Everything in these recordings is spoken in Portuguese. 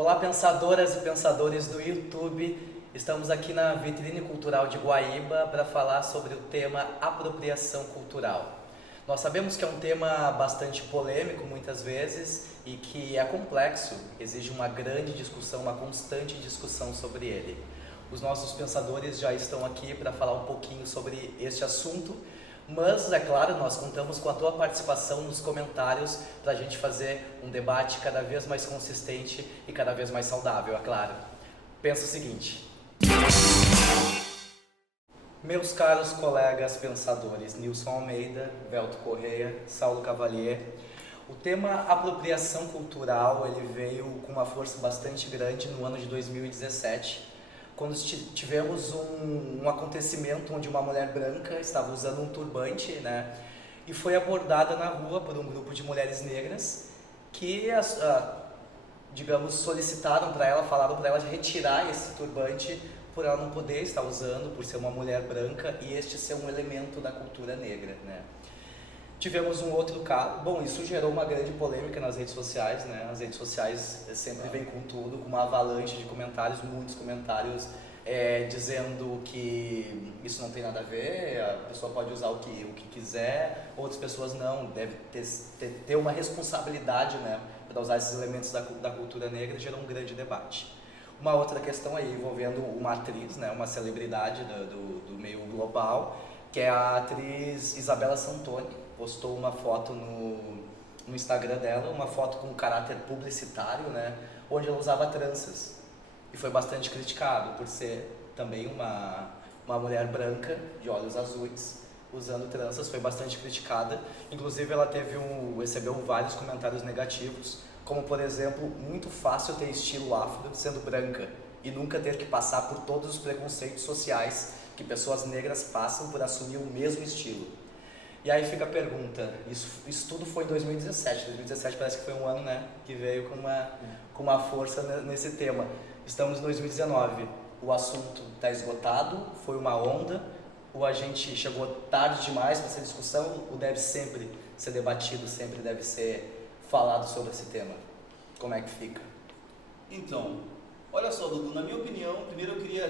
Olá, pensadoras e pensadores do YouTube. Estamos aqui na Vitrine Cultural de Guaíba para falar sobre o tema apropriação cultural. Nós sabemos que é um tema bastante polêmico muitas vezes e que é complexo, exige uma grande discussão, uma constante discussão sobre ele. Os nossos pensadores já estão aqui para falar um pouquinho sobre este assunto, mas, é claro, nós contamos com a tua participação nos comentários para a gente fazer um debate cada vez mais consistente e cada vez mais saudável, é claro. Pensa o seguinte: meus caros colegas pensadores Nilson Almeida, Velto Correia, Saulo Cavalier, o tema apropriação cultural ele veio com uma força bastante grande no ano de 2017, quando tivemos um acontecimento onde uma mulher branca estava usando um turbante, né, e foi abordada na rua por um grupo de mulheres negras que, digamos, solicitaram para ela, falaram para ela de retirar esse turbante por ela não poder estar usando, por ser uma mulher branca e este ser um elemento da cultura negra, né. Tivemos um outro caso, bom, isso gerou uma grande polêmica nas redes sociais, né? As redes sociais sempre vêm com tudo, com uma avalanche de comentários, muitos comentários dizendo que isso não tem nada a ver, a pessoa pode usar o que quiser, outras pessoas não, deve ter uma responsabilidade, né, para usar esses elementos da cultura negra, e gerou um grande debate. Uma outra questão aí envolvendo uma atriz, né, uma celebridade do meio global, que é a atriz Isabela Santoni, postou uma foto no Instagram dela, uma foto com caráter publicitário, né, onde ela usava tranças. E foi bastante criticado por ser também uma mulher branca, de olhos azuis, usando tranças, foi bastante criticada. Inclusive ela recebeu vários comentários negativos, como por exemplo, muito fácil ter estilo afro sendo branca e nunca ter que passar por todos os preconceitos sociais que pessoas negras passam por assumir o mesmo estilo. E aí fica a pergunta, isso tudo foi em 2017, 2017 parece que foi um ano, né, que veio com uma força nesse tema. Estamos em 2019, o assunto está esgotado, foi uma onda, ou a gente chegou tarde demais para essa discussão, ou deve sempre ser debatido, sempre deve ser falado sobre esse tema? Como é que fica? Então, olha só, Dudu, na minha opinião, primeiro eu queria,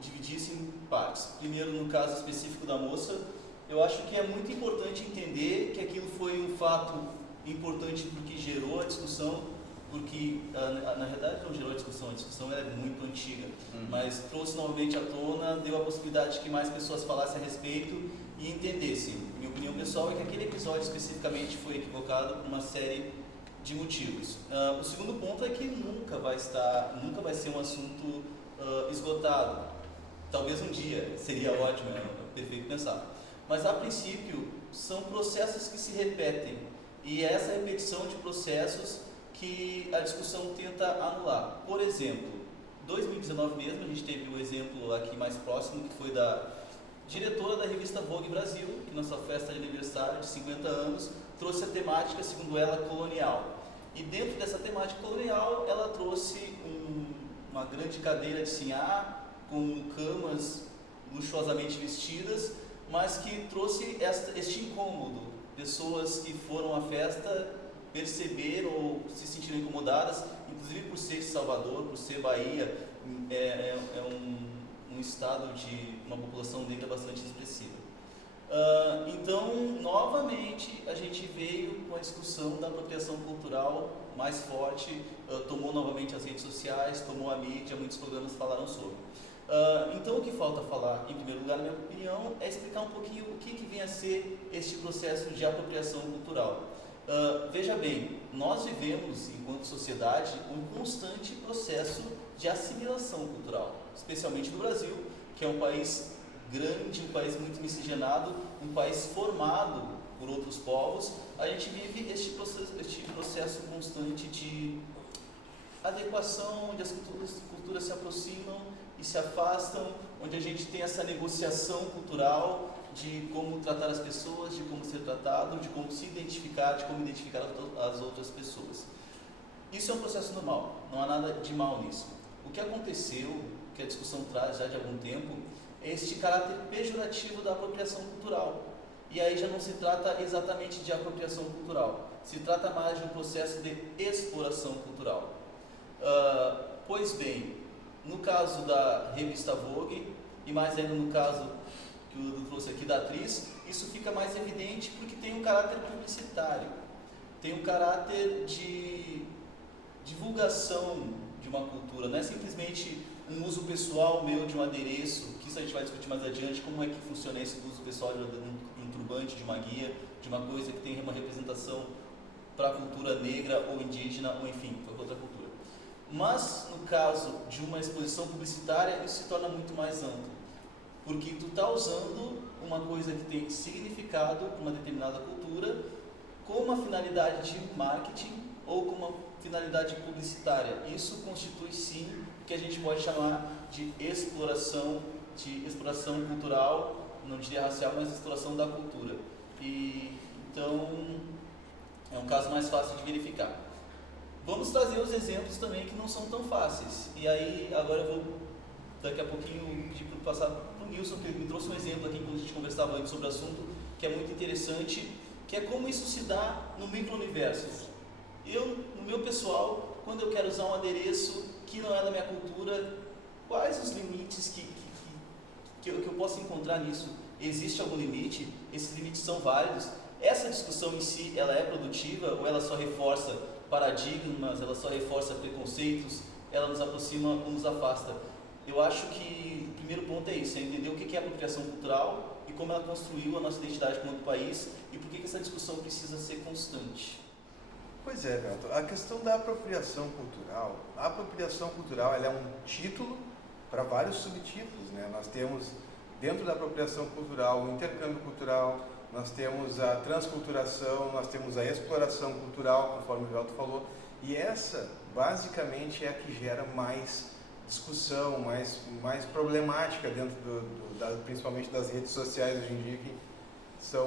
dividir isso em partes. Primeiro, no caso específico da moça, eu acho que é muito importante entender que aquilo foi um fato importante porque gerou a discussão, porque, na verdade, não gerou a discussão era muito antiga, mas trouxe novamente à tona, deu a possibilidade de que mais pessoas falassem a respeito e entendessem. Minha opinião pessoal é que aquele episódio especificamente foi equivocado por uma série de motivos. O segundo ponto é que nunca vai ser um assunto esgotado. Talvez um dia, seria ótimo, é perfeito pensar. Mas, a princípio, são processos que se repetem. E é essa repetição de processos que a discussão tenta anular. Por exemplo, 2019 mesmo, a gente teve o exemplo aqui mais próximo, que foi da diretora da revista Vogue Brasil, que na sua festa de aniversário de 50 anos, trouxe a temática, segundo ela, colonial. E dentro dessa temática colonial, ela trouxe uma grande cadeira de sinhá, com camas luxuosamente vestidas, mas que trouxe este incômodo. Pessoas que foram à festa perceberam ou se sentiram incomodadas, inclusive por ser Salvador, por ser Bahia, é um estado de uma população negra bastante expressiva. Então, novamente, a gente veio com a discussão da apropriação cultural mais forte, tomou novamente as redes sociais, tomou a mídia, muitos programas falaram sobre. Então, o que falta falar, em primeiro lugar, na minha opinião, é explicar um pouquinho o que vem a ser este processo de apropriação cultural. Veja bem, nós vivemos, enquanto sociedade, um constante processo de assimilação cultural, especialmente no Brasil, que é um país grande, um país muito miscigenado, um país formado por outros povos. A gente vive este processo constante de adequação, onde as culturas se aproximam e se afastam, onde a gente tem essa negociação cultural de como tratar as pessoas, de como ser tratado, de como se identificar, de como identificar as outras pessoas. Isso é um processo normal, não há nada de mal nisso. O que aconteceu, que a discussão traz já de algum tempo, é este caráter pejorativo da apropriação cultural. E aí já não se trata exatamente de apropriação cultural, se trata mais de um processo de exploração cultural. Pois bem, no caso da revista Vogue, e mais ainda no caso que o Dudu trouxe aqui da atriz, isso fica mais evidente porque tem um caráter publicitário, tem um caráter de divulgação de uma cultura, não é simplesmente um uso pessoal meu de um adereço, que isso a gente vai discutir mais adiante, como é que funciona esse uso pessoal de um turbante, de uma guia, de uma coisa que tem uma representação para a cultura negra ou indígena, ou enfim, para outra cultura. Mas, no caso de uma exposição publicitária, isso se torna muito mais amplo, porque tu está usando uma coisa que tem significado para uma determinada cultura com uma finalidade de marketing ou com uma finalidade publicitária. Isso constitui, sim, o que a gente pode chamar de exploração cultural, não diria racial, mas exploração da cultura. E, então, é um caso mais fácil de verificar. Vamos trazer os exemplos também que não são tão fáceis. E aí, agora eu vou, daqui a pouquinho, pedir para passar para o Nilson, que ele me trouxe um exemplo aqui quando a gente conversava antes sobre o assunto, que é muito interessante, que é como isso se dá no micro-universo. Eu, no meu pessoal, quando eu quero usar um adereço que não é da minha cultura, quais os limites que eu posso encontrar nisso? Existe algum limite? Esses limites são válidos? Essa discussão em si, ela é produtiva ou ela só reforça paradigmas, ela só reforça preconceitos, ela nos aproxima ou nos afasta? Eu acho que o primeiro ponto é isso, é entender o que é apropriação cultural e como ela construiu a nossa identidade como país e por que essa discussão precisa ser constante. Pois é, Beto, a questão da apropriação cultural, ela é um título para vários subtítulos, né? Nós temos, dentro da apropriação cultural, o intercâmbio cultural, nós temos a transculturação, nós temos a exploração cultural, conforme o Velto falou, e essa, basicamente, é a que gera mais discussão, mais problemática dentro principalmente das redes sociais hoje em dia, que são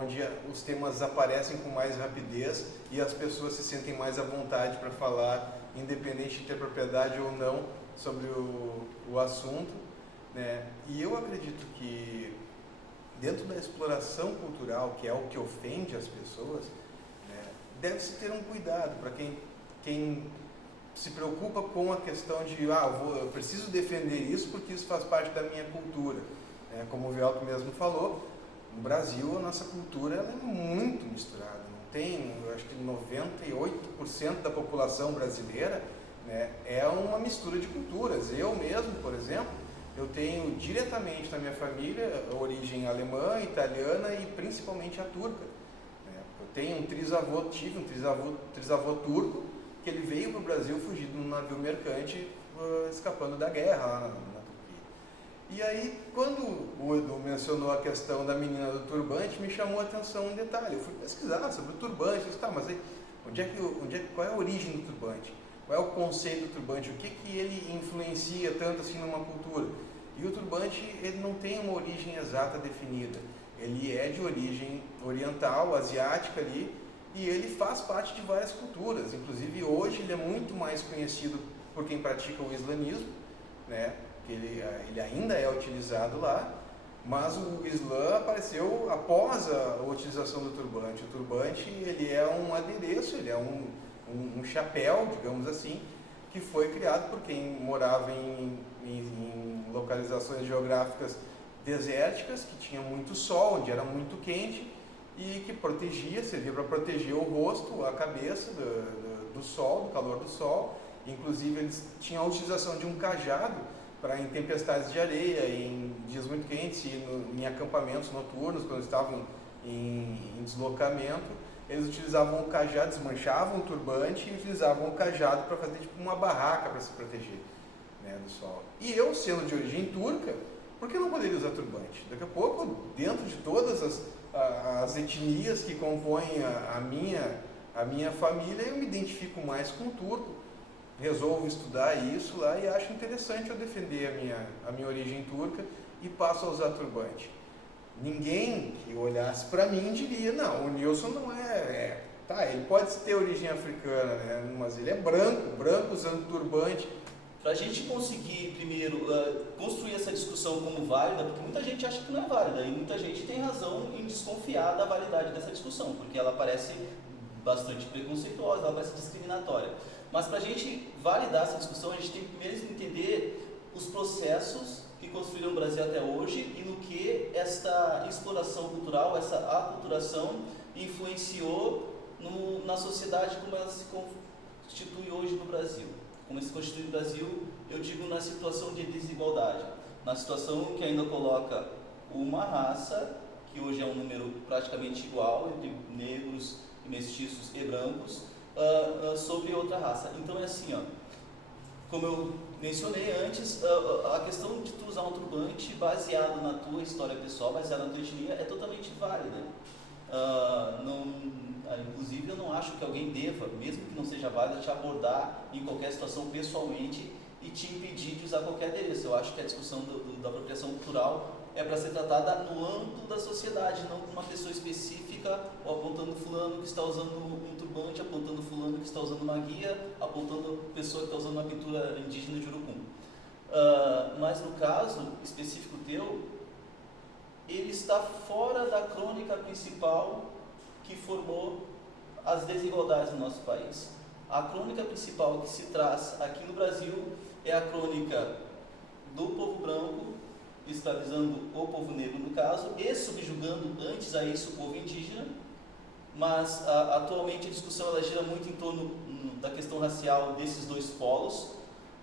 onde os temas aparecem com mais rapidez e as pessoas se sentem mais à vontade para falar, independente de ter propriedade ou não sobre o assunto, né? E eu acredito que dentro da exploração cultural, que é o que ofende as pessoas, né, deve-se ter um cuidado para quem se preocupa com a questão de eu preciso defender isso porque isso faz parte da minha cultura, né? Como o Velto mesmo falou, no Brasil a nossa cultura ela é muito misturada, não tem, eu acho que 98% da população brasileira, né, é uma mistura de culturas. Eu mesmo, por exemplo, eu tenho diretamente na minha família a origem alemã, italiana e principalmente a turca, né? Eu tenho tive um trisavô turco, que ele veio para o Brasil fugido num navio mercante, escapando da guerra lá na Turquia. E aí, quando o Edu mencionou a questão da menina do turbante, me chamou a atenção um detalhe. Eu fui pesquisar sobre o turbante, eu disse, mas aí, qual é a origem do turbante? Qual é o conceito do turbante? O que ele influencia tanto assim numa cultura? E o turbante, ele não tem uma origem exata definida. Ele é de origem oriental, asiática ali, e ele faz parte de várias culturas. Inclusive, hoje ele é muito mais conhecido por quem pratica o islamismo, né? Ele ainda é utilizado lá, mas o Islã apareceu após a utilização do turbante. O turbante, ele é um adereço, ele é um chapéu, digamos assim, que foi criado por quem morava em localizações geográficas desérticas, que tinha muito sol, onde era muito quente, e que servia para proteger o rosto, a cabeça do sol, do calor do sol. Inclusive, eles tinham a utilização de um cajado para em tempestades de areia, em dias muito quentes e em acampamentos noturnos, quando estavam em deslocamento, eles utilizavam o cajado, desmanchavam o turbante e utilizavam o cajado para fazer tipo uma barraca para se proteger, né, do sol. E eu, sendo de origem turca, por que não poderia usar turbante? Daqui a pouco, dentro de todas as etnias que compõem a minha família, eu me identifico mais com o turco, resolvo estudar isso lá e acho interessante eu defender a minha origem turca e passo a usar turbante. Ninguém que olhasse para mim diria, não, o Nilson não ele pode ter origem africana, né, mas ele é branco usando turbante. Para a gente conseguir, primeiro, construir essa discussão como válida, porque muita gente acha que não é válida, e muita gente tem razão em desconfiar da validade dessa discussão, porque ela parece bastante preconceituosa, ela parece discriminatória. Mas para a gente validar essa discussão, a gente tem que primeiro entender os processos que construíram o Brasil até hoje e no que esta exploração cultural, essa aculturação influenciou na sociedade como ela se constitui hoje no Brasil. Como se constitui no Brasil, eu digo na situação de desigualdade, na situação que ainda coloca uma raça, que hoje é um número praticamente igual entre negros, mestiços e brancos, sobre outra raça. Então é assim, ó, como eu mencionei antes, a questão de tu usar um turbante baseado na tua história pessoal, baseado na tua etnia, é totalmente válida. Inclusive eu não acho que alguém deva, mesmo que não seja válida, te abordar em qualquer situação pessoalmente e te impedir de usar qualquer adereço. Eu acho que a discussão da apropriação cultural é para ser tratada no âmbito da sociedade, não com uma pessoa específica, ou apontando fulano que está usando um turbante, apontando fulano que está usando uma guia, apontando pessoa que está usando uma pintura indígena de Urucum. Mas no caso específico teu, ele está fora da crônica principal que formou as desigualdades no nosso país. A crônica principal que se traz aqui no Brasil é a crônica do povo branco, escravizando o povo negro no caso, e subjugando antes a isso o povo indígena, mas atualmente a discussão ela gira muito em torno da questão racial desses dois polos,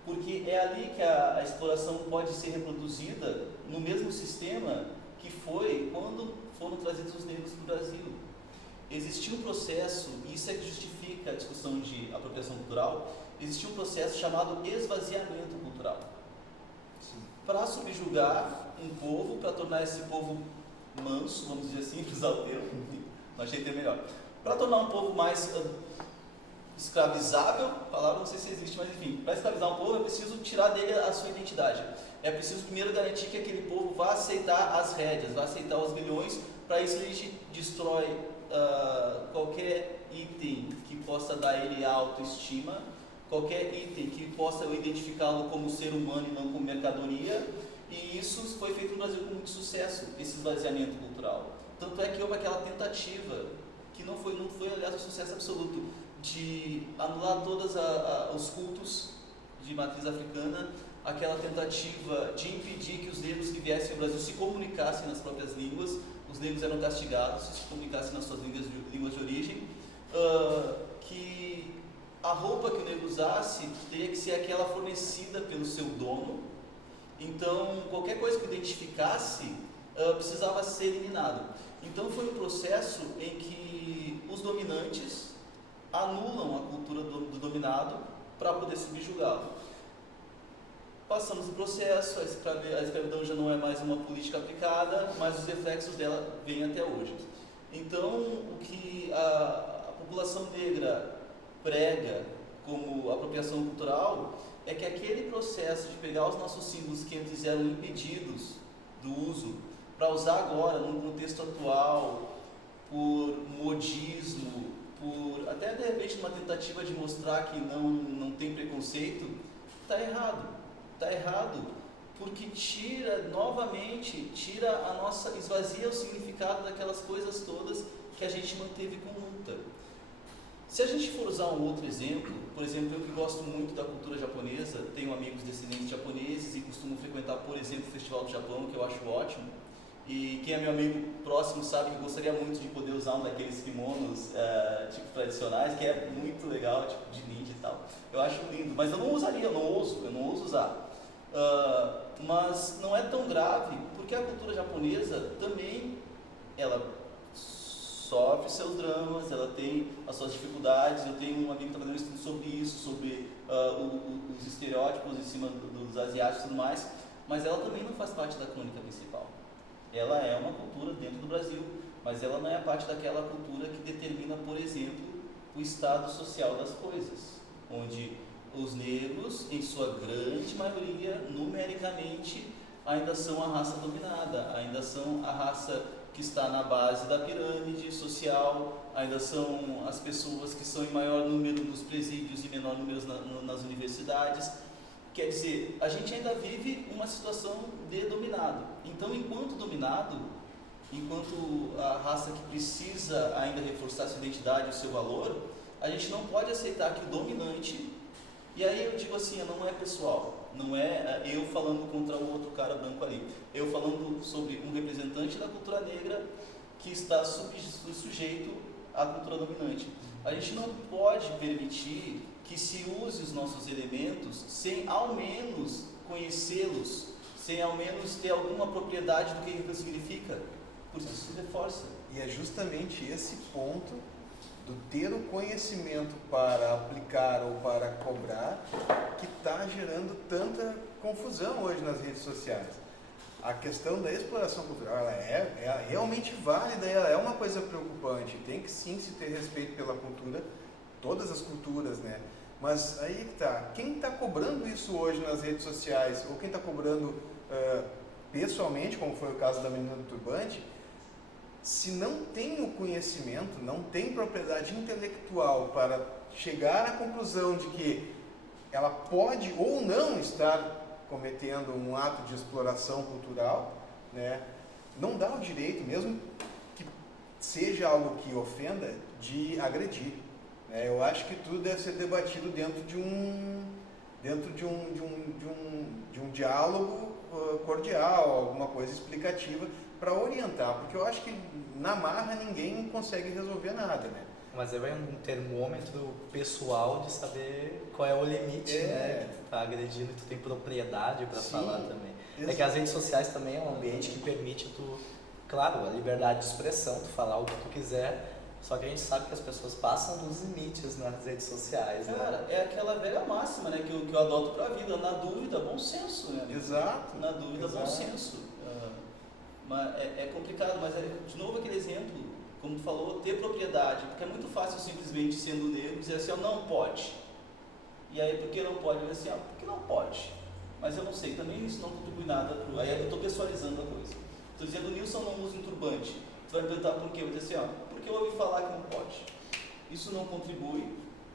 porque é ali que a exploração pode ser reproduzida no mesmo sistema que foi quando foram trazidos os negros para o Brasil. Existia um processo, e isso é que justifica a discussão de apropriação cultural, existia um processo chamado esvaziamento cultural. Para subjugar um povo, para tornar esse povo manso, vamos dizer assim, para usar o termo, não achei ter melhor. Para tornar um povo mais escravizável, a palavra não sei se existe, mas enfim, para escravizar um povo é preciso tirar dele a sua identidade. É preciso primeiro garantir que aquele povo vá aceitar as rédeas, vá aceitar os grilhões, para isso a gente destrói qualquer item que possa dar a ele a autoestima, qualquer item que possa identificá-lo como ser humano e não como mercadoria, e isso foi feito no Brasil com muito sucesso, esse esvaziamento cultural. Tanto é que houve aquela tentativa, que não foi aliás um sucesso absoluto, de anular todos os cultos de matriz africana, aquela tentativa de impedir que os negros que viessem ao Brasil se comunicassem nas próprias línguas. Os negros eram castigados se comunicassem nas suas línguas de origem, que a roupa que o negro usasse teria que ser aquela fornecida pelo seu dono, então qualquer coisa que o identificasse precisava ser eliminado. Então foi um processo em que os dominantes anulam a cultura do dominado para poder subjugá-lo. Passamos o processo, a escravidão já não é mais uma política aplicada, mas os reflexos dela vêm até hoje. Então, o que a população negra prega como apropriação cultural é que aquele processo de pegar os nossos símbolos que antes eram impedidos do uso, para usar agora, num contexto atual, por modismo, por até de repente uma tentativa de mostrar que não tem preconceito, está errado. Está errado, porque esvazia o significado daquelas coisas todas que a gente manteve com luta. Se a gente for usar um outro exemplo, por exemplo, eu que gosto muito da cultura japonesa, tenho amigos descendentes japoneses e costumo frequentar, por exemplo, o Festival do Japão, que eu acho ótimo, e quem é meu amigo próximo sabe que eu gostaria muito de poder usar um daqueles kimonos tipo tradicionais, que é muito legal, tipo de ninja e tal. Eu acho lindo, mas eu não usaria, eu não ouso usar. Mas não é tão grave, porque a cultura japonesa também, ela sofre seus dramas, ela tem as suas dificuldades. Eu tenho um amigo que está fazendo um estudo sobre isso, sobre os estereótipos em cima dos asiáticos e tudo mais, mas ela também não faz parte da crônica principal. Ela é uma cultura dentro do Brasil, mas ela não é parte daquela cultura que determina, por exemplo, o estado social das coisas, onde os negros, em sua grande maioria, numericamente, ainda são a raça dominada, ainda são a raça que está na base da pirâmide social, ainda são as pessoas que são em maior número nos presídios e menor número nas universidades. Quer dizer, a gente ainda vive uma situação de dominado. Então, enquanto dominado, enquanto a raça que precisa ainda reforçar sua identidade e o seu valor, a gente não pode aceitar que o dominante E aí eu digo assim, não é pessoal, não é eu falando contra o outro cara branco ali, eu falando sobre um representante da cultura negra que está sujeito à cultura dominante. A gente não pode permitir que se use os nossos elementos sem ao menos conhecê-los, sem ao menos ter alguma propriedade do que aquilo significa, por isso se reforça. E é justamente esse ponto do ter o conhecimento para aplicar ou para cobrar que está gerando tanta confusão hoje nas redes sociais. A questão da exploração cultural ela é realmente válida, ela é uma coisa preocupante. Tem que sim se ter respeito pela cultura, todas as culturas, né? Mas aí que tá, quem está cobrando isso hoje nas redes sociais, ou quem está cobrando pessoalmente, como foi o caso da menina do turbante, se não tem o conhecimento, não tem propriedade intelectual para chegar à conclusão de que ela pode ou não estar cometendo um ato de exploração cultural, né, não dá o direito, mesmo que seja algo que ofenda, de agredir. Né? Eu acho que tudo deve ser debatido dentro de um diálogo cordial, alguma coisa explicativa para orientar, porque eu acho que na marra ninguém consegue resolver nada, né? Mas é um termômetro pessoal de saber qual é o limite, né? Que tu tá agredindo e tu tem propriedade para falar também. Exatamente. É que as redes sociais também é um ambiente que permite tu, claro, a liberdade de expressão, tu falar o que tu quiser, só que a gente sabe que as pessoas passam dos limites nas redes sociais, né? Cara, é aquela velha máxima, né, que eu adoto pra vida, na dúvida, bom senso, né? Exato. Na dúvida, bom senso. Mas é complicado, mas de novo aquele exemplo, como tu falou, ter propriedade, porque é muito fácil simplesmente sendo negro dizer assim, não pode. E aí, por que não pode? Eu digo assim, porque não pode. Mas eu não sei, também isso não contribui nada pro... Aí eu estou pessoalizando a coisa. Estou dizendo, o Nilson não usa um turbante. Tu vai me perguntar por quê? Eu vou dizer assim, porque eu ouvi falar que não pode. Isso não contribui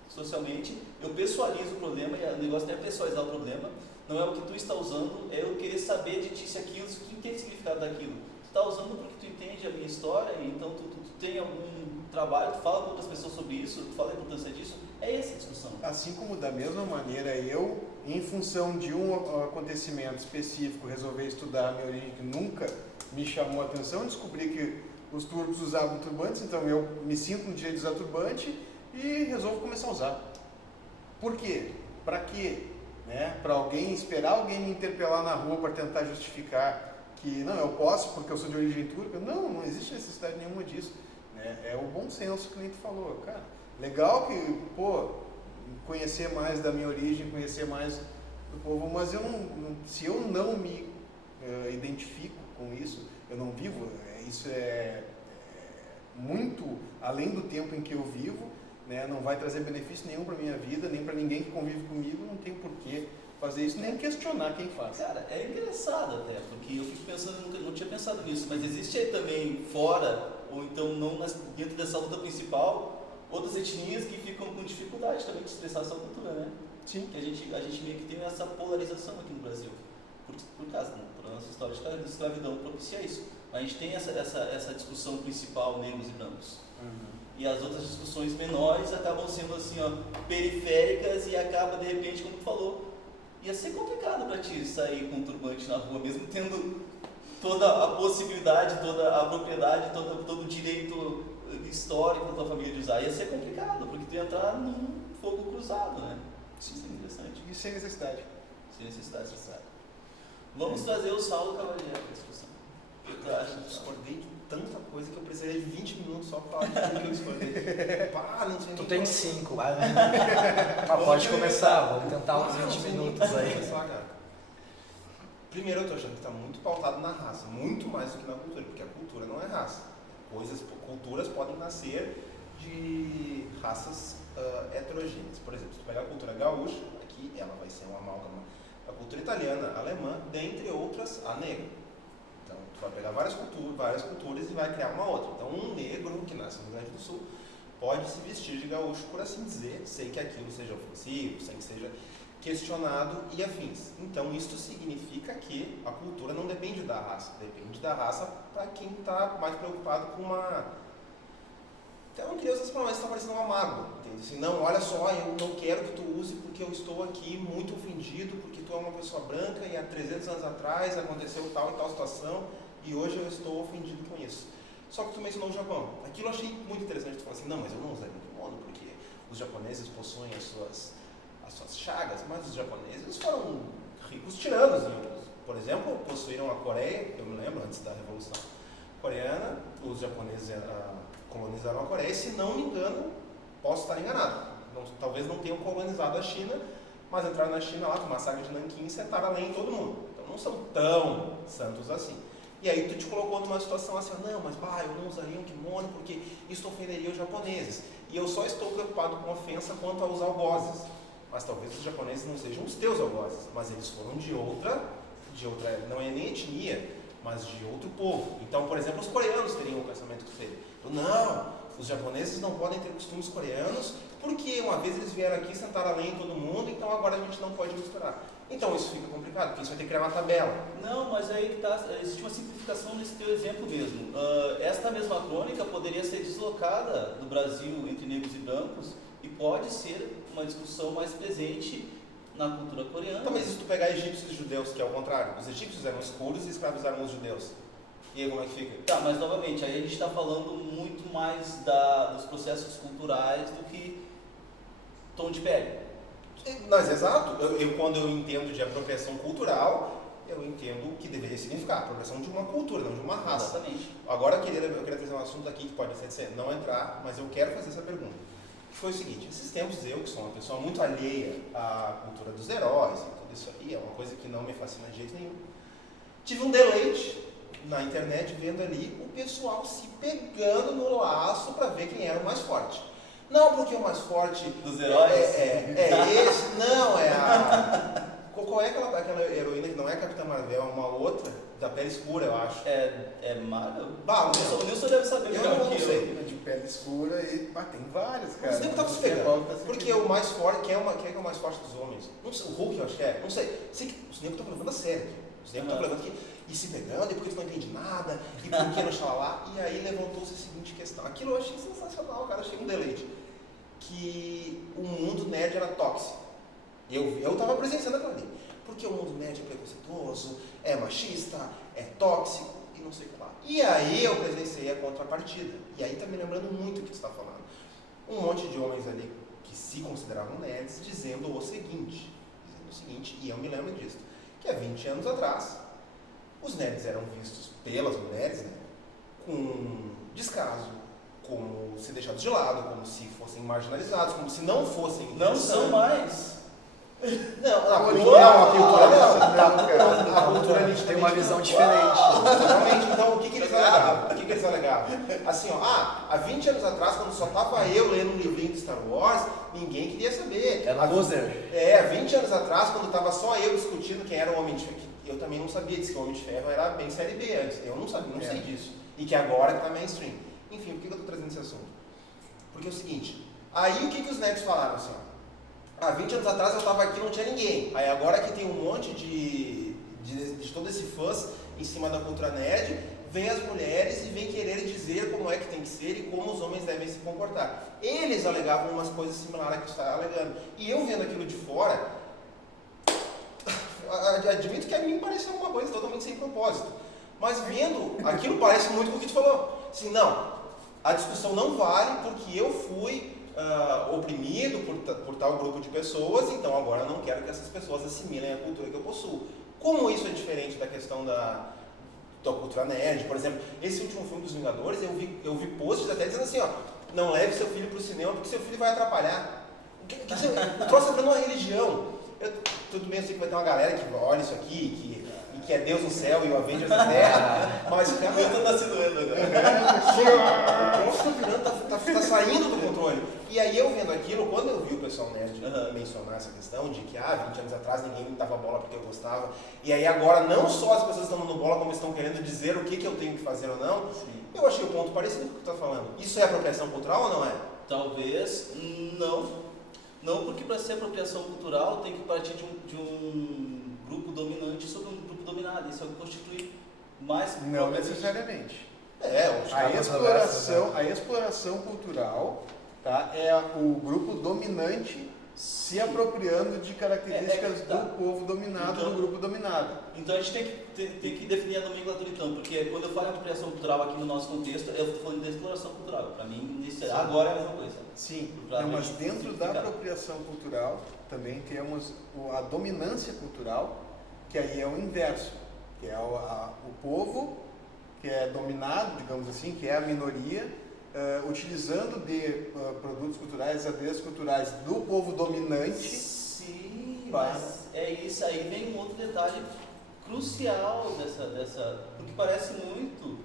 socialmente. Eu pessoalizo o problema, e o negócio não é pessoalizar o problema. Não é o que tu está usando, é eu querer saber de ti se aquilo, se tu entende o significado daquilo. Tu está usando porque tu entende a minha história, então tu tem algum trabalho, tu fala com outras pessoas sobre isso, tu fala a importância disso, é essa a discussão. Assim como da mesma maneira eu, em função de um acontecimento específico, resolver estudar a minha origem que nunca me chamou a atenção, descobri que os turcos usavam turbantes, então eu me sinto no direito de usar turbante e resolvo começar a usar. Por quê? Para quê? Né? Para esperar alguém me interpelar na rua para tentar justificar que não, eu posso porque eu sou de origem turca. Não existe necessidade nenhuma disso. Né? É o bom senso que nem tu falou. Cara, legal que, conhecer mais da minha origem, conhecer mais do povo, mas se eu não me identifico com isso, eu não vivo, isso é muito além do tempo em que eu vivo, né? Não vai trazer benefício nenhum para minha vida, nem para ninguém que convive comigo, não tem porquê fazer isso, nem questionar quem faz. Cara, é engraçado até, porque eu fico pensando, não tinha pensado nisso, mas existe aí também fora, ou então não dentro dessa luta principal, outras etnias que ficam com dificuldade também de expressar sua cultura, né? Sim. Que a gente meio que tem essa polarização aqui no Brasil, por causa da nossa história de escravidão propicia isso. A gente tem essa discussão principal, negros e brancos. Uhum. E as outras discussões menores acabam sendo assim, periféricas, e acaba de repente, como tu falou, ia ser complicado para ti sair com um turbante na rua, mesmo tendo toda a possibilidade, toda a propriedade, todo o direito histórico da tua família de usar. Ia ser complicado, porque tu ia entrar num fogo cruzado, né? Isso é interessante. E sem necessidade. Sem necessidade. Vamos trazer o Saulo Cavalier para a discussão. O que tu acha? Eu discordei de tanta coisa que eu precisaria de 20 minutos só para falar de tudo que eu discordei. Não sei. Tu tem 5, mas pode começar, vamos tentar uns 20 minutos aí. Primeiro, eu tô achando que está muito pautado na raça, muito mais do que na cultura, porque a cultura não é raça. Culturas podem nascer de raças heterogêneas. Por exemplo, se tu pegar a cultura gaúcha, aqui ela vai ser uma amálgama. A cultura italiana, alemã, dentre outras, a negra. Então, tu vai pegar várias culturas e vai criar uma outra. Então, um negro que nasce no Rio Grande do Sul pode se vestir de gaúcho, por assim dizer, sem que aquilo seja ofensivo, sem que seja questionado e afins. Então, isso significa que a cultura não depende da raça. Depende da raça para quem está mais preocupado com uma Então eu não queria usar essa palavra, mas está parecendo uma mágoa, entende? Assim, não, olha só, eu não quero que tu use porque eu estou aqui muito ofendido, porque tu é uma pessoa branca e há 300 anos atrás aconteceu tal e tal situação e hoje eu estou ofendido com isso. Só que tu mencionou o Japão. Aquilo eu achei muito interessante, tu falou assim, não, mas eu não usaria um kimono porque os japoneses possuem as suas chagas, mas os japoneses foram ricos tiranos. Por exemplo, possuíram a Coreia, eu me lembro, antes da Revolução Coreana, os japoneses colonizaram a Coreia, e se não me engano, posso estar enganado, talvez não tenham colonizado a China, mas entraram na China lá com o massacre de Nanquim e setaram a lenha em todo mundo. Então não são tão santos assim. E aí tu te colocou numa situação assim, não, mas eu não usaria um kimono porque isso ofenderia os japoneses. E eu só estou preocupado com ofensa quanto aos algozes. Mas talvez os japoneses não sejam os teus algozes, mas eles foram de outra, não é nem etnia, mas de outro povo. Então, por exemplo, os coreanos teriam o pensamento que seria. Não, os japoneses não podem ter costumes coreanos porque uma vez eles vieram aqui, sentaram a lenha em todo mundo, então agora a gente não pode misturar. Então isso fica complicado, porque isso vai ter que criar uma tabela. Não, mas aí que tá, existe uma simplificação nesse teu exemplo mesmo. Esta mesma crônica poderia ser deslocada do Brasil entre negros e brancos e pode ser uma discussão mais presente na cultura coreana. Então, mas se tu pegar egípcios e judeus, que é o contrário, os egípcios eram escuros e escravizaram os judeus. E aí como é que fica? Tá, mas novamente, aí a gente está falando muito mais dos processos culturais do que tom de pele. Mas exato, quando eu entendo de apropriação cultural, eu entendo o que deveria significar, apropriação de uma cultura, não de uma raça. Exatamente. Agora eu queria trazer um assunto aqui que pode ser não entrar, mas eu quero fazer essa pergunta. Que foi o seguinte, esses tempos eu, que sou uma pessoa muito alheia à cultura dos heróis e tudo isso aí, é uma coisa que não me fascina de jeito nenhum, tive um deleite na internet vendo ali o pessoal se pegando no laço para ver quem era o mais forte. Não, porque o mais forte dos heróis é esse, não, é a... Qual é aquela heroína que não é a Capitã Marvel, é uma outra, da pele escura, eu acho. É Marvel? O Nilson deve saber eu melhor não que sei. De pele escura e tem vários, cara. Os negros estavam se pegando, porque o mais forte, quem é o mais forte dos homens? Não sei, o Hulk eu acho que é, não sei. Sei que os negros estão levando a sério. Os negros estão levando aqui, e se pegando, e porque tu não entende nada, e por que não xalá. E aí levantou-se a seguinte questão. Aquilo eu achei sensacional, cara, achei um deleite. Que o mundo nerd era tóxico. Eu estava presenciando aquilo ali. Porque o mundo nerd é preconceituoso, é machista, é tóxico e não sei o que lá. E aí eu presenciei a contrapartida. E aí está me lembrando muito o que tu está falando. Um monte de homens ali que se consideravam nerds dizendo o seguinte, e eu me lembro disso, que há 20 anos atrás, os nerds eram vistos pelas mulheres, né, com descaso, como se deixados de lado, como se fossem marginalizados, como se não fossem... Não são mais. Não, a cultura a gente tem uma visão diferente. Realmente, então o que eles alegavam? Assim, há 20 anos atrás, quando só estava eu lendo um livrinho de Star Wars, ninguém queria saber. Era um loser. Há 20 anos atrás, quando estava só eu discutindo quem era o Homem de Ferro, eu também não sabia disso, que o Homem de Ferro era bem série B antes. Eu não sabia, não sei disso. E que agora está mainstream. Enfim, por que eu estou trazendo esse assunto? Porque é o seguinte, aí o que os nerds falaram assim, há 20 anos atrás eu estava aqui e não tinha ninguém. Aí agora que tem um monte de todo esse fãs em cima da cultura nerd, vem as mulheres e vem querer dizer como é que tem que ser e como os homens devem se comportar. Eles alegavam umas coisas similares a que está alegando. E eu vendo aquilo de fora, admito que a mim pareceu uma coisa totalmente sem propósito. Mas vendo, aquilo parece muito com o que tu falou. Assim, não, a discussão não vale porque eu fui oprimido por tal grupo de pessoas, então agora eu não quero que essas pessoas assimilem a cultura que eu possuo. Como isso é diferente da questão da cultura nerd? Por exemplo, esse último filme dos Vingadores, eu vi posts até dizendo assim, não leve seu filho para o cinema porque seu filho vai atrapalhar. O troço é uma religião. Tudo bem, eu sei que vai ter uma galera que olha isso aqui, que é Deus no céu e o Avengers na terra, mas o cara... Eu tô se doendo agora. O troço tá saindo do controle. E aí eu vendo aquilo, quando eu vi o pessoal nerd mencionar essa questão de que 20 anos atrás ninguém me dava bola porque eu gostava, e aí agora não só as pessoas estão dando bola, como estão querendo dizer o que eu tenho que fazer ou não, eu achei o ponto parecido com o que tu tá falando. Isso é apropriação cultural ou não é? Talvez não. Não, porque para ser apropriação cultural tem que partir de um grupo dominante sobre um grupo dominado. Isso é o que constitui mais... Não necessariamente. A exploração cultural, tá, é o grupo dominante se apropriando de características do povo dominado, Então, do grupo dominado. Então a gente tem que definir a nomenclatura então, porque quando eu falo em apropriação cultural aqui no nosso contexto, eu estou falando de exploração cultural. Para mim, agora é a mesma coisa. Sim, Pra mas gente dentro da simplificar. apropriação cultural também temos a dominância cultural, que aí é o inverso, que é o povo que é dominado, digamos assim, que é a minoria, utilizando de produtos culturais, adereços culturais do povo dominante. Sim, para... mas é isso aí, vem um outro detalhe crucial dessa, porque parece muito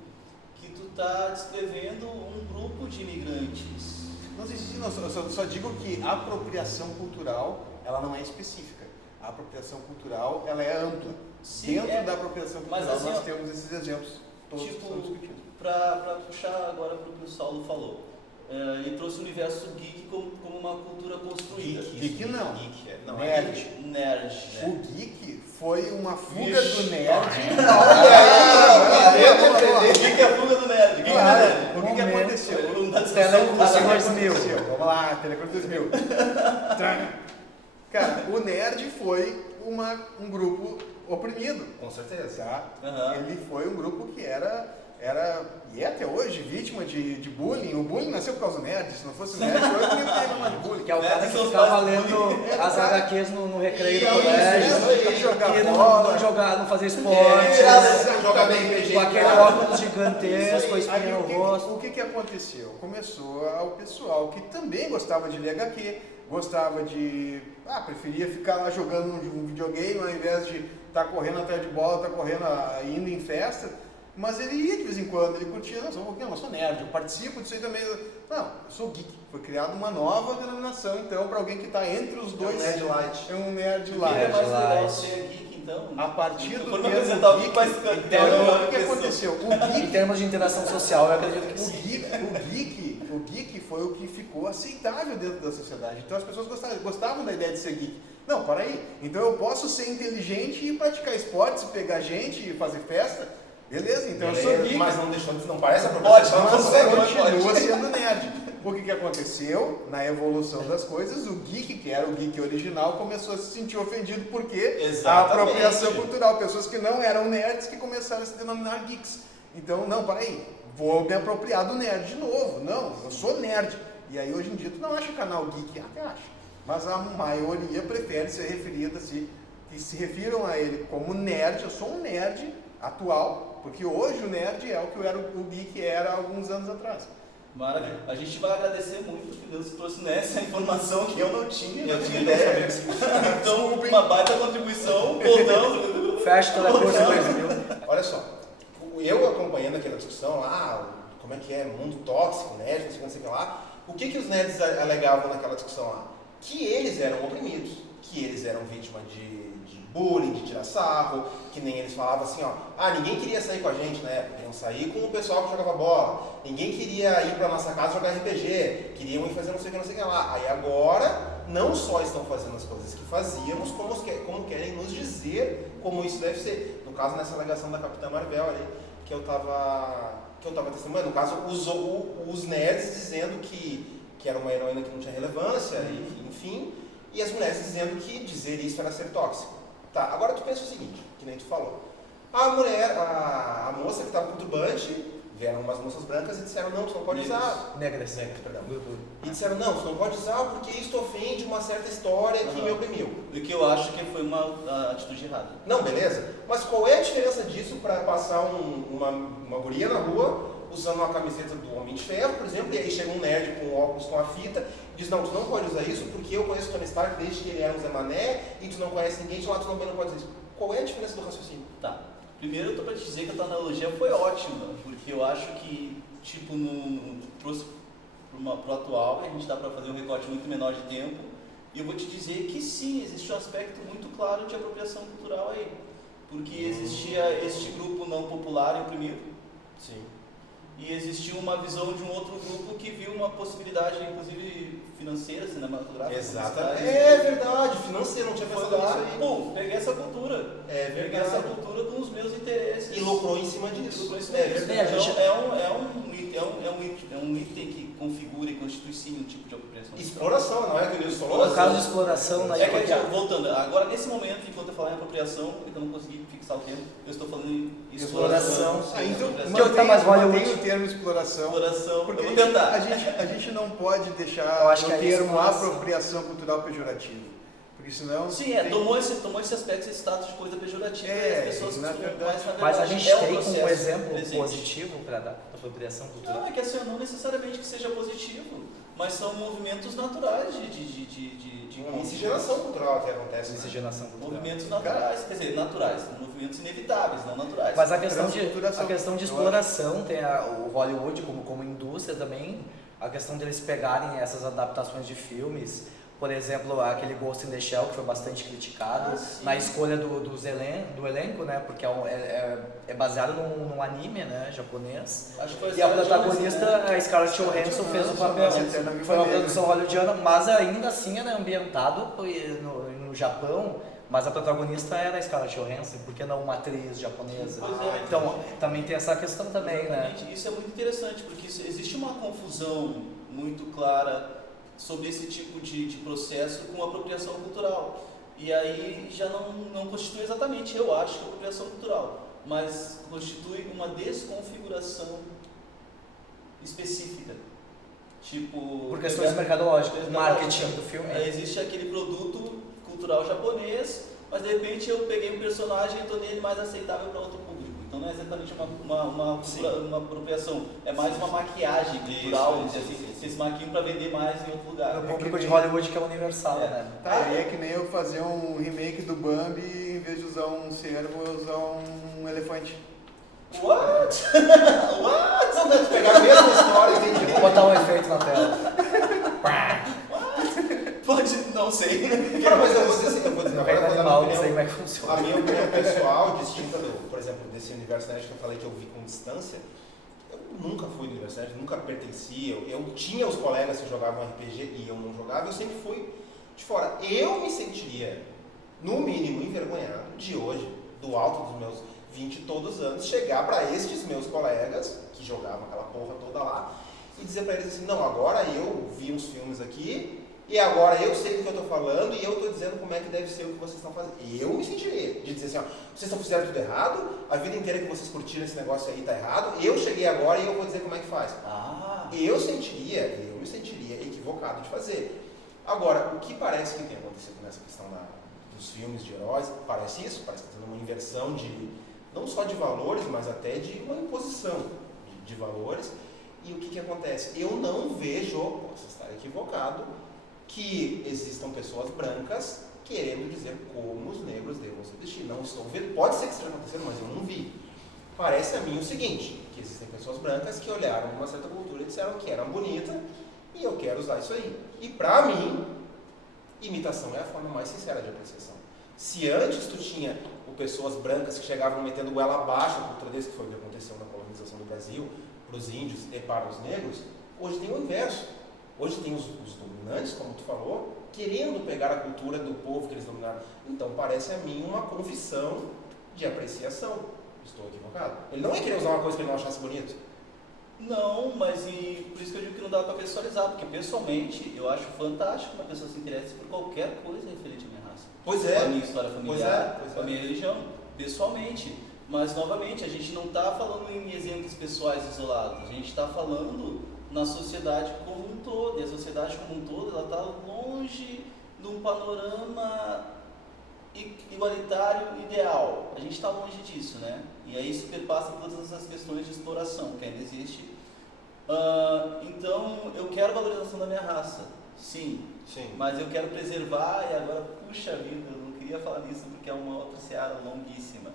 que tu está descrevendo um grupo de imigrantes. Não, só digo que a apropriação cultural, ela não é específica. A apropriação cultural, ela é ampla. Sim, Dentro da apropriação cultural, mas assim, nós temos esses exemplos todos que são discutidos. Para puxar agora para o que o Saulo falou, ele trouxe o universo geek como uma cultura construída. Geek não. Não, Nerd. Nerd. O geek foi uma fuga do nerd. O que é a fuga do nerd? Claro. O que Momento. aconteceu? Telecurso 2000. Vamos lá, Telecurso 2000. Cara, o nerd foi um grupo oprimido. Com certeza. Tá? Aham. Ele foi um grupo que era e é até hoje vítima de bullying. O bullying nasceu por causa do nerd. Se não fosse o nerd, hoje ninguém teria mais bullying. Que é o cara que São os ficava pais lendo as HQs no recreio do Isso, colégio, jogar que bola. não fazia esporte, Jogar bem RPG. com aquele óculos gigantesco, a Aí, espinha no rosto. o que aconteceu? Começou o pessoal que também gostava de ler HQ, gostava de... preferia ficar lá jogando um videogame ao invés de estar correndo atrás de bola, indo em festa. Mas ele ia de vez em quando, ele curtia, não, eu sou nerd, eu participo disso aí também. Não, eu sou geek. Foi criada uma nova denominação, então, para alguém que está entre os dois. É um nerd light. É um nerd É light. mais legal Light. ser geek, então. A partir do Quando termo apresentar o que geek, vai se então, o que aconteceu? Em termos de interação social, eu acredito que sim. O geek foi o que ficou aceitável dentro da sociedade. Então as pessoas gostavam da ideia de ser geek. Não, para aí. Então eu posso ser inteligente e praticar esportes, pegar gente e fazer festa. Beleza, então eu sou geek. Mas não deixou de... Não parece a Pode, apropriação. Mas continua sendo nerd. O que aconteceu? Na evolução das coisas, o geek, que era o geek original, começou a se sentir ofendido porque Exatamente. a apropriação cultural, pessoas que não eram nerds que começaram a se denominar geeks. Então, não, peraí, vou me apropriar do nerd de novo. Não, eu sou nerd. E aí hoje em dia tu não acha o canal geek, até acha. Mas a maioria prefere ser referida assim, que se refiram a ele como nerd. Eu sou um nerd atual, porque hoje o nerd é o que o geek era há alguns anos atrás. Maravilha. A gente vai agradecer muito que Deus trouxe essa informação que eu não tinha. Eu tinha ideia. Então, uma baita contribuição. Voltamos. Fecha toda a coisa 2000. Olha só, eu acompanhando aquela discussão lá, como é que é, mundo tóxico, nerd, não sei o que lá, o que os nerds alegavam naquela discussão lá? Que eles eram oprimidos, que eles eram vítimas de bullying, de tirar sarro, que nem eles falavam assim, ninguém queria sair com a gente na época, queriam sair com o pessoal que jogava bola, ninguém queria ir pra nossa casa jogar RPG, queriam ir fazer não sei o que lá. Aí agora, não só estão fazendo as coisas que fazíamos, como querem nos dizer como isso deve ser. No caso, nessa alegação da Capitã Marvel ali, que eu tava testemunhando, no caso, os nerds dizendo que era uma heroína que não tinha relevância, enfim, e as mulheres dizendo que dizer isso era ser tóxico. Tá, agora tu pensa o seguinte, que nem tu falou. A moça que estava com turbante, vieram umas moças brancas e disseram, não, tu não pode usar. Negras. Perdão. E disseram, não, tu não pode usar porque isso ofende uma certa história que me oprimiu. O que eu acho que foi uma atitude errada. Não, beleza. Mas qual é a diferença disso para passar uma guria na rua usando uma camiseta do Homem de Ferro, por exemplo, e aí chega um nerd com óculos com a fita e diz, não, tu não pode usar isso porque eu conheço o Tony Stark desde que ele era um Zé Mané e tu não conhece ninguém, então lá tu também não pode usar isso. Qual é a diferença do raciocínio? Tá. Primeiro eu tô pra te dizer que a tua analogia foi ótima, porque eu acho que, trouxe pro atual, a gente dá pra fazer um recorte muito menor de tempo, e eu vou te dizer que sim, existe um aspecto muito claro de apropriação cultural aí, porque existia este grupo não popular e oprimido, Sim. e existia uma visão de um outro grupo que viu uma possibilidade, inclusive financeira, cinematográfica. Exatamente. É verdade, financeiro, não tinha pensado nisso aí. Bom, peguei essa cultura. É Peguei verdade. essa cultura com os meus interesses. E lucrou em cima cima disso. Lucrou em cima É disso. verdade. Então, é um item que configura e constitui sim um tipo de apropriação. Exploração, não é que o Nilson falou? No caso de exploração, na É que, voltando, agora nesse momento, enquanto eu falar em apropriação, é que eu não consegui fixar o termo, eu estou falando em exploração. Ah, então Exploração. Que tá mais mantém Hollywood. o termo exploração. Exploração, Porque eu vou tentar. a gente não pode Eu deixar acho o que é termo exploração. apropriação cultural pejorativo. Porque senão. Sim, tomou esse aspecto, esse status de coisa pejorativa e as pessoas na costumam verdade. mais, na Mas a verdade, gente é um tem um processo exemplo presente. positivo para a apropriação cultural. Não, é que assim, não necessariamente que seja positivo, mas são movimentos naturais de Miscigenação cultural que acontece. Né? Miscigenação cultural. movimentos naturais, quer dizer, naturais, movimentos inevitáveis, não naturais. Mas a questão Transculturação. de exploração, tem o Hollywood como indústria também, a questão deles pegarem essas adaptações de filmes, por exemplo, aquele Ghost in the Shell, que foi bastante criticado, na escolha do elenco, né, porque é baseado num anime, né, japonês, Acho que foi e a protagonista, a Scarlett Johansson, fez o papel, foi uma produção hollywoodiana, mas ainda assim era ambientado no Japão, mas a protagonista era a Scarlett Johansson, por que não uma atriz japonesa? Pois é. Então, também tem essa questão também, né? Exatamente. Isso é muito interessante, porque existe uma confusão muito clara sobre esse tipo de processo com apropriação cultural. E aí já não constitui exatamente, eu acho, que apropriação cultural, mas constitui uma desconfiguração específica. Tipo, Por questões mercadológicas, marketing do filme. Existe aquele produto cultural japonês, mas de repente eu peguei um personagem e tornei ele mais aceitável para outro público. Então não é exatamente uma apropriação, é mais uma maquiagem cultural, vamos dizer assim, vocês maquiam para vender mais em outro lugar. O público de Hollywood que é universal, né? Tá, aí é que nem eu fazer um remake do Bambi e em vez de usar um cervo, eu usar um elefante. What? What? Não, deve pegar a mesma história, entendi. Vou botar um efeito na tela. Pode, não sei. Não, mas eu vou dizer assim, eu vou dizer, Não agora eu vou dar não minha sei como é opinião. que funciona. A minha opinião pessoal, distinta por exemplo, desse universo nerd que eu falei que eu vi com distância, eu nunca fui do universo nerd, nunca pertencia, eu tinha os colegas que jogavam RPG e eu não jogava, eu sempre fui de fora. Eu me sentiria, no mínimo, envergonhado de hoje, do alto dos meus 20 e todos anos, chegar para estes meus colegas, que jogavam aquela porra toda lá, e dizer para eles assim, não, agora eu vi uns filmes aqui, e agora eu sei do que eu estou falando e eu estou dizendo como é que deve ser o que vocês estão fazendo. Eu me sentiria de dizer assim, ó, vocês estão fazendo tudo errado, a vida inteira que vocês curtiram esse negócio aí está errado, eu cheguei agora e eu vou dizer como é que faz. Eu me sentiria equivocado de fazer. Agora, o que parece que tem acontecido nessa questão dos filmes de heróis, parece isso, parece que está tendo uma inversão não só de valores, mas até de uma imposição de valores. E o que acontece? Eu não vejo, posso estar equivocado, que existam pessoas brancas querendo dizer como os negros devam se vestir. Não estou vendo, pode ser que esteja acontecendo, mas eu não vi. Parece a mim o seguinte, que existem pessoas brancas que olharam uma certa cultura e disseram que era bonita e eu quero usar isso aí. E pra mim, imitação é a forma mais sincera de apreciação. Se antes tu tinha pessoas brancas que chegavam metendo goela abaixo a cultura desse, que foi o que aconteceu na colonização do Brasil, para os índios e para os negros, hoje tem o inverso. Hoje tem os dominantes, como tu falou, querendo pegar a cultura do povo que eles dominaram. Então parece a mim uma confissão de apreciação. Estou equivocado? Ele não ia querer usar uma coisa que ele não achasse bonito. Não, mas por isso que eu digo que não dá para pessoalizar, porque pessoalmente eu acho fantástico que uma pessoa se interesse por qualquer coisa referente à minha raça. Pois é. A minha história familiar, a minha religião, pessoalmente. Mas, novamente, a gente não está falando em exemplos pessoais isolados, a gente está falando na sociedade como um todo, e a sociedade como um todo ela está longe de um panorama igualitário ideal. A gente está longe disso, né? E aí isso perpassa todas essas questões de exploração que ainda existe. Então, eu quero valorização da minha raça, sim. Mas eu quero preservar, e agora, puxa vida, eu não queria falar nisso porque é uma outra seara longuíssima.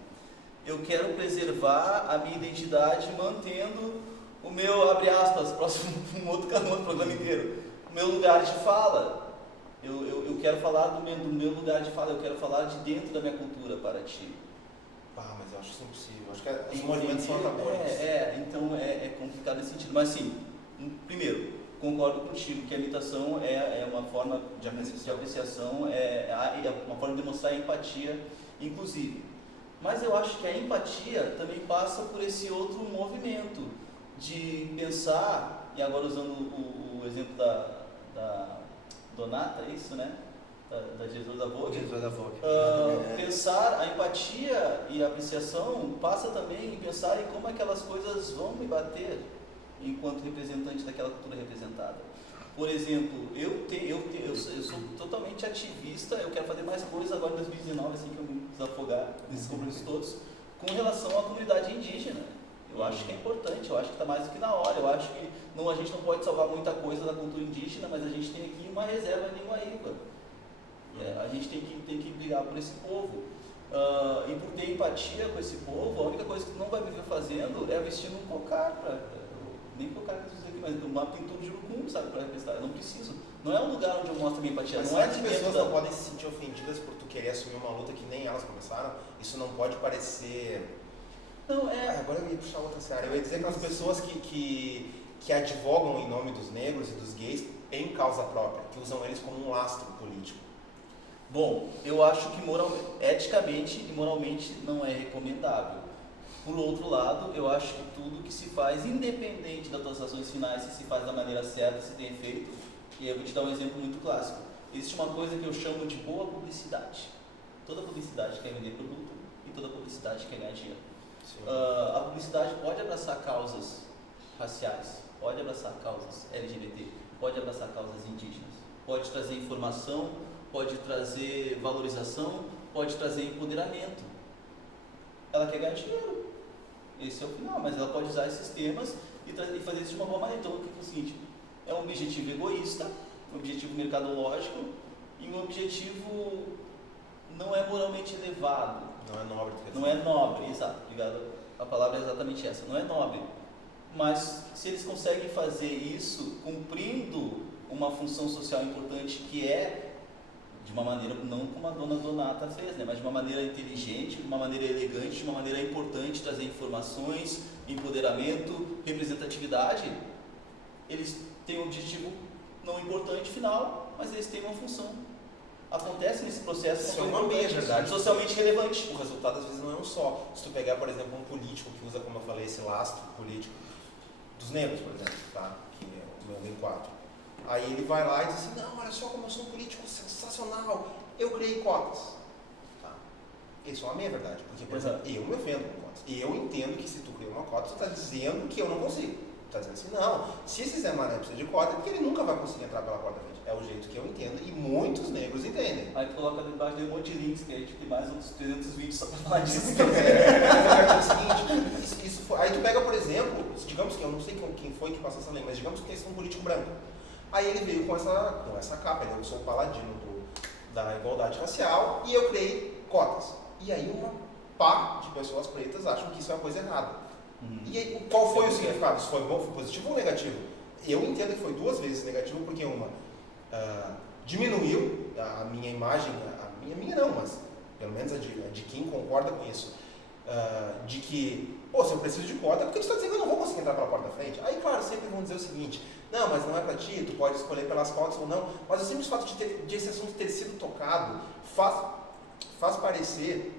Eu quero preservar a minha identidade mantendo o meu, abre aspas, próximo um outro programa inteiro, o meu lugar de fala. Eu quero falar do meu lugar de fala, eu quero falar de dentro da minha cultura para ti. Mas eu acho isso impossível. Acho que os movimentos são antagônicos. Então é complicado nesse sentido. Mas sim, primeiro, concordo contigo que a imitação é uma forma de apreciação, é uma forma de demonstrar empatia, inclusive. Mas eu acho que a empatia também passa por esse outro movimento de pensar, e agora usando o exemplo da Donata, é isso, né? Da diretora da Vogue. Pensar a empatia e a apreciação passa também em pensar em como aquelas coisas vão me bater enquanto representante daquela cultura representada. Por exemplo, eu sou totalmente ativista, eu quero fazer mais coisas agora em 2019, assim que eu me desafogar desses compromissos todos, com relação à comunidade indígena. Eu acho que é importante, eu acho que está mais do que na hora, eu acho que a gente não pode salvar muita coisa da cultura indígena, mas a gente tem aqui uma reserva em Linguaíba. A gente tem que brigar por esse povo. E por ter empatia com esse povo, a única coisa que tu não vai me ver fazendo é vestindo um cocar, nem cocar que eu uso aqui, mas uma pintura de urucum, sabe, para representar. Eu não preciso. Não é um lugar onde eu mostro minha empatia. Mas não é que pessoas não podem se sentir ofendidas por tu querer assumir uma luta que nem elas começaram? Isso não pode parecer... Não, agora eu ia puxar outra seara. Eu ia dizer que as pessoas que advogam em nome dos negros e dos gays em causa própria, que usam eles como um lastro político. Bom, eu acho que eticamente e moralmente não é recomendável. Por outro lado, eu acho que tudo que se faz, independente das tuas ações finais, se faz da maneira certa, se tem efeito, e eu vou te dar um exemplo muito clássico. Existe uma coisa que eu chamo de boa publicidade. Toda publicidade quer vender produto e toda publicidade quer ganhar dinheiro. A publicidade pode abraçar causas raciais, pode abraçar causas LGBT, pode abraçar causas indígenas, pode trazer informação, pode trazer valorização, pode trazer empoderamento. Ela quer ganhar dinheiro. Esse é o final, mas ela pode usar esses temas e fazer isso de uma boa maneira. Então, o que é o seguinte? É um objetivo egoísta, um objetivo mercadológico e um objetivo não é moralmente elevado. Não é nobre. Não é nobre, exato. Obrigado. A palavra é exatamente essa. Não é nobre. Mas se eles conseguem fazer isso cumprindo uma função social importante que é de uma maneira, não como a dona Donata fez, né, mas de uma maneira inteligente, de uma maneira elegante, de uma maneira importante, trazer informações, empoderamento, representatividade, eles têm um objetivo não importante final, mas eles têm uma função. Acontece nesse processo isso é uma meia verdade, socialmente relevante. O resultado às vezes não é um só. Se tu pegar, por exemplo, um político que usa, como eu falei, esse lastro político dos negros, por exemplo, tá? Que é o meu enquadro. Aí ele vai lá e diz assim, não, olha só como eu sou um político sensacional, eu criei cotas. Tá? Isso é uma meia verdade, porque, por exemplo, eu me ofendo com cotas. E eu entendo que se tu cria uma cota, tu está dizendo que eu não consigo. Tu está dizendo assim, não, se esse Zé Mané precisa de cota, é porque ele nunca vai conseguir entrar pela porta frente. É o jeito que eu entendo e muitos negros entendem. Aí tu coloca debaixo de um monte de links, que a gente tem mais uns 300 vídeos só para falar disso. Aí tu pega, por exemplo, digamos que eu não sei quem foi que passou essa lei, mas digamos que esse é um político branco. Aí ele veio com essa capa, eu sou o paladino da igualdade racial e eu criei cotas. E aí uma pá de pessoas pretas acham que isso é uma coisa errada. E aí, qual foi o significado? Isso foi bom, foi positivo ou negativo? Eu entendo que foi duas vezes negativo, porque uma diminuiu a minha imagem, a minha não, mas pelo menos a de quem concorda com isso, de que, se eu preciso de cota, porque tu está dizendo que eu não vou conseguir entrar pela porta da frente. Aí, claro, sempre vão dizer o seguinte, não, mas não é para ti, tu pode escolher pelas cotas ou não, mas o simples fato de esse assunto ter sido tocado faz parecer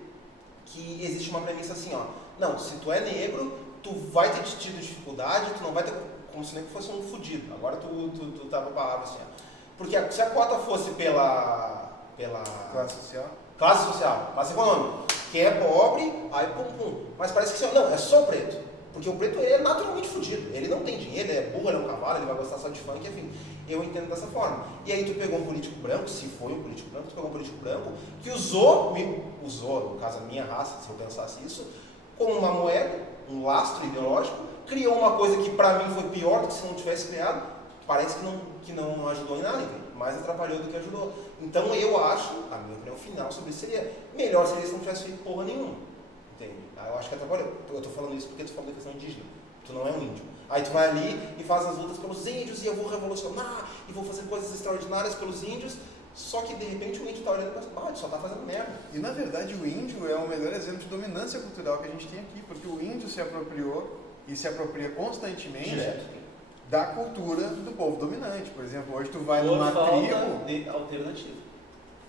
que existe uma premissa assim, não, se tu é negro, tu vai ter tido dificuldade, tu não vai ter, como se nem fosse um fudido. Agora tu tá com a palavra assim, porque se a cota fosse pela classe social, classe econômica, quem é pobre, aí pum. Mas parece que assim, não, é só o preto. Porque o preto ele é naturalmente fudido. Ele não tem dinheiro, ele é burro, ele é um cavalo, ele vai gostar só de funk, enfim. Eu entendo dessa forma. E aí tu pegou um político branco, se foi um político branco, tu pegou um político branco que usou, no caso a minha raça, se eu pensasse isso, como uma moeda, um lastro ideológico, criou uma coisa que pra mim foi pior do que se não tivesse criado, parece que não ajudou em nada, entende? Mais atrapalhou do que ajudou. Então eu acho, a minha opinião final sobre isso seria, melhor seria se não tivesse feito porra nenhuma. Entende? Eu acho que atrapalhou. Eu tô falando isso porque tu falou da questão indígena. Tu não é um índio. Aí tu vai ali e faz as lutas pelos índios e eu vou revolucionar e vou fazer coisas extraordinárias pelos índios, só que de repente o índio tá olhando e pensa, ele só tá fazendo merda. E na verdade o índio é o melhor exemplo de dominância cultural que a gente tem aqui, porque o índio se apropriou e se apropria constantemente da cultura do povo dominante. Por exemplo, hoje tu vai numa tribo... de alternativa.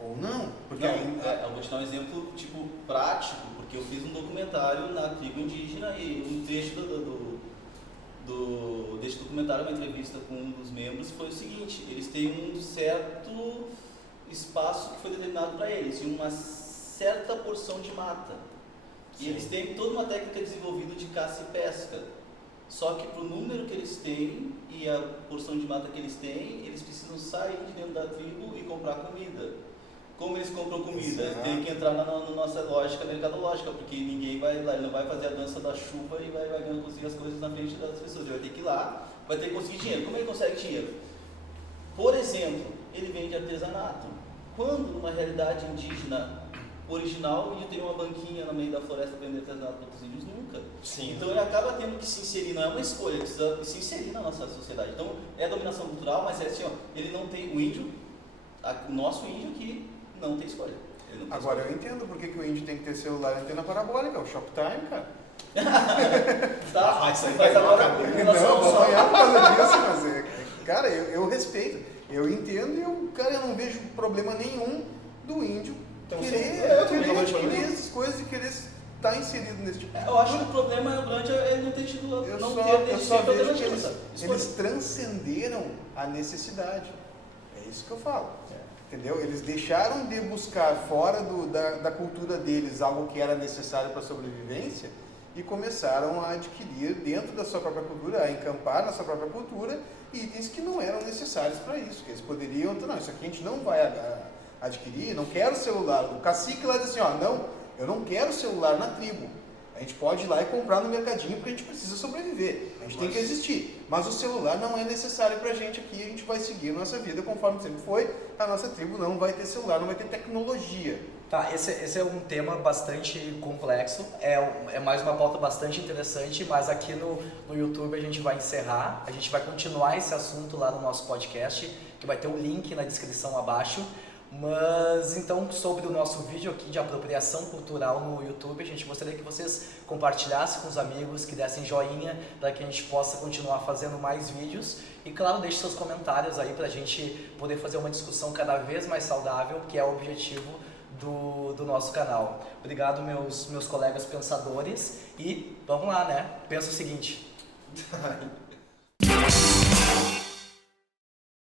Ou não. Porque Não, ainda... eu vou te dar um exemplo tipo prático, porque eu fiz um documentário na tribo indígena e um trecho desse documentário, uma entrevista com um dos membros, foi o seguinte: eles têm um certo espaço que foi determinado para eles, e uma certa porção de mata. E Sim. eles têm toda uma técnica desenvolvida de caça e pesca. Só que para o número que eles têm e a porção de mata que eles têm, eles precisam sair de dentro da tribo e comprar comida. Como eles compram comida? Exato. Tem que entrar na nossa lógica mercadológica, porque ninguém vai lá, ele não vai fazer a dança da chuva e vai conseguir as coisas na frente das pessoas. Ele vai ter que ir lá, vai ter que conseguir dinheiro. Como ele consegue dinheiro? Por exemplo, ele vende artesanato. Quando numa realidade indígena original, o índio tem uma banquinha no meio da floresta para vender artesanato para outros índios? Nunca. Sim. Então ele acaba tendo que se inserir, não é uma escolha, ele precisa se inserir na nossa sociedade. Então é dominação cultural, mas é assim, ó, ele não tem, o índio, o nosso índio aqui não tem escolha. Ele não tem Agora escolha. eu entendo por que o índio tem que ter celular e antena parabólica, o Shoptime, cara. Tá, isso aí mas vai agora matar. com Não, relação vou só... apanhar por causa disso, mas cara, eu respeito, eu entendo e eu não vejo problema nenhum do índio Então, querer também não vejo problema. essas coisas e querer estar inserido nesse tipo de Eu acho que o problema é grande é ele não ter tido, Eu não só, ter eu deixado só ter vejo que alternativa. eles transcenderam a necessidade. É isso que eu falo. Entendeu? Eles deixaram de buscar fora da cultura deles algo que era necessário para a sobrevivência e começaram a adquirir dentro da sua própria cultura, a encampar na sua própria cultura itens que não eram necessários para isso. Que eles poderiam, não, isso aqui a gente não vai adquirir, não quero celular. O cacique lá diz assim, ó, não, eu não quero celular na tribo. A gente pode ir lá e comprar no mercadinho porque a gente precisa sobreviver. A gente tem que existir. Mas o celular não é necessário pra gente aqui. A gente vai seguir a nossa vida conforme sempre foi. A nossa tribo não vai ter celular, não vai ter tecnologia. Tá, esse é um tema bastante complexo, é mais uma pauta bastante interessante, mas aqui no YouTube a gente vai encerrar, a gente vai continuar esse assunto lá no nosso podcast, que vai ter o link na descrição abaixo. Mas então, sobre o nosso vídeo aqui de apropriação cultural no YouTube, a gente gostaria que vocês compartilhassem com os amigos, que dessem joinha para que a gente possa continuar fazendo mais vídeos e, claro, deixe seus comentários aí para a gente poder fazer uma discussão cada vez mais saudável, que é o objetivo do nosso canal. Obrigado, meus colegas pensadores, e vamos lá, né? Pensa o seguinte.